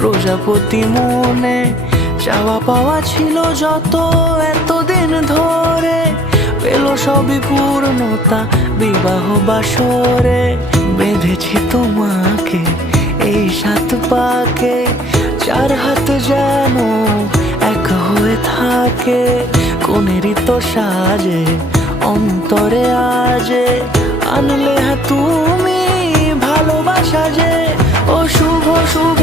প্রজাপতি মনে চাওয়া পাওয়া ছিল যত এতদিন ধরে, পেল সবই পূর্ণতা বিবাহ বাসরে। বেঁধেছি তোমাকে এই 7 পাকে, 4 হাত যেন এক হয়ে থাকে। কোনেরই তো সাজে অন্তরে আজে আনলে তুমি ভালোবাসা যে। ও শুভ শুভ